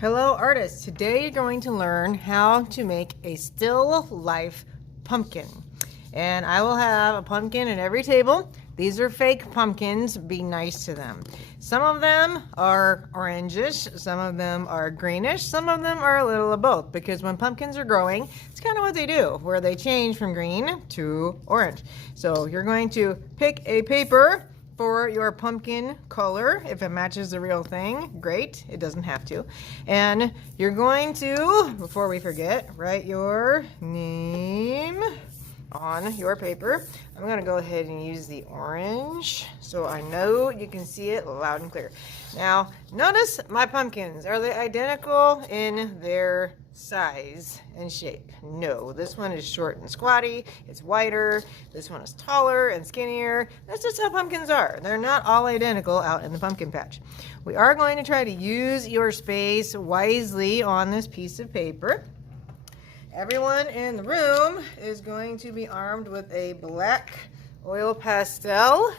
Hello artists, today you're going to learn how to make a still life pumpkin. And I will have a pumpkin at every table. These are fake pumpkins, be nice to them. Some of them are orangish, some of them are greenish, some of them are a little of both, because when pumpkins are growing, it's kind of what they do, where they change from green to orange. So you're going to pick a paper for your pumpkin color. If it matches the real thing, great. It doesn't have to. And you're going to, before we forget, write your name on your paper. I'm going to go ahead and use the orange so I know you can see it loud and clear. Now, notice my pumpkins. Are they identical in their size and shape? No, this one is short and squatty. It's wider. This one is taller and skinnier. That's just how pumpkins are. They're not all identical out in the pumpkin patch. We are going to try to use your space wisely on this piece of paper. Everyone in the room is going to be armed with a black oil pastel,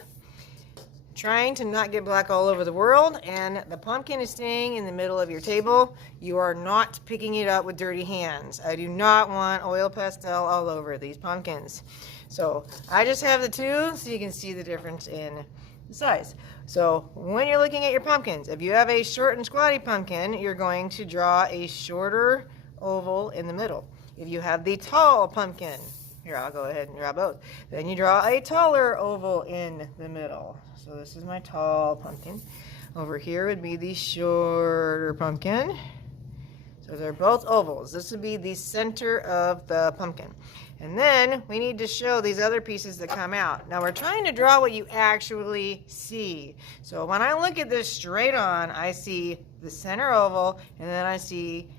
trying to not get black all over the world, and the pumpkin is staying in the middle of your table. You are not picking it up with dirty hands. I do not want oil pastel all over these pumpkins. So I just have the two so you can see the difference in the size. So when you're looking at your pumpkins, if you have a short and squatty pumpkin, you're going to draw a shorter oval in the middle. If you have the tall pumpkin, here I'll go ahead and draw both. Then you draw a taller oval in the middle. So this is my tall pumpkin. Over here would be the shorter pumpkin. So they're both ovals. This would be the center of the pumpkin. And then we need to show these other pieces that come out. Now we're trying to draw what you actually see. So when I look at this straight on, I see the center oval, and then I see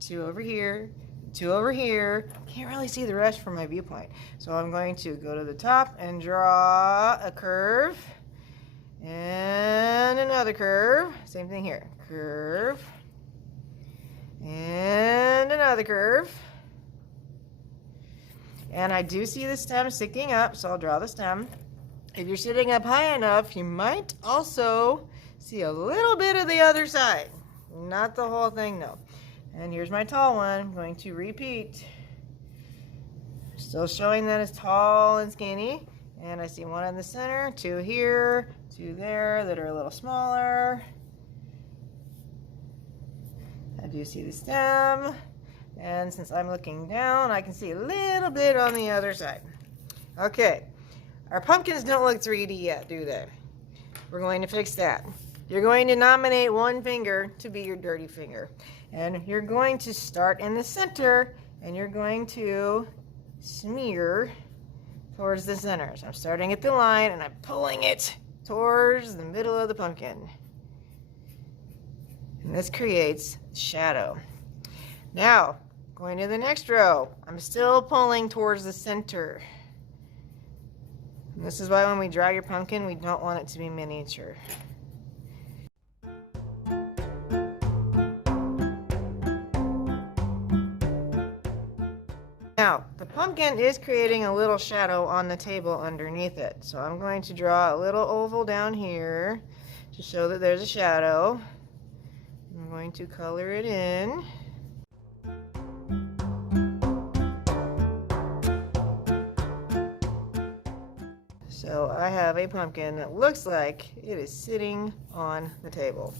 two over here, two over here. Can't really see the rest from my viewpoint. So I'm going to go to the top and draw a curve and another curve. Same thing here. Curve and another curve. And I do see the stem sticking up, so I'll draw the stem. If you're sitting up high enough, you might also see a little bit of the other side. Not the whole thing, though. And here's my tall one. I'm going to repeat. Still showing that it's tall and skinny. And I see one in the center, two here, two there that are a little smaller. I do see the stem. And since I'm looking down, I can see a little bit on the other side. Okay. Our pumpkins don't look 3D yet, do they? We're going to fix that. You're going to nominate one finger to be your dirty finger. And you're going to start in the center, and you're going to smear towards the center. So I'm starting at the line, and I'm pulling it towards the middle of the pumpkin. And this creates shadow. Now, going to the next row, I'm still pulling towards the center. And this is why when we draw your pumpkin, we don't want it to be miniature. Now, the pumpkin is creating a little shadow on the table underneath it. So I'm going to draw a little oval down here to show that there's a shadow. I'm going to color it in. So I have a pumpkin that looks like it is sitting on the table.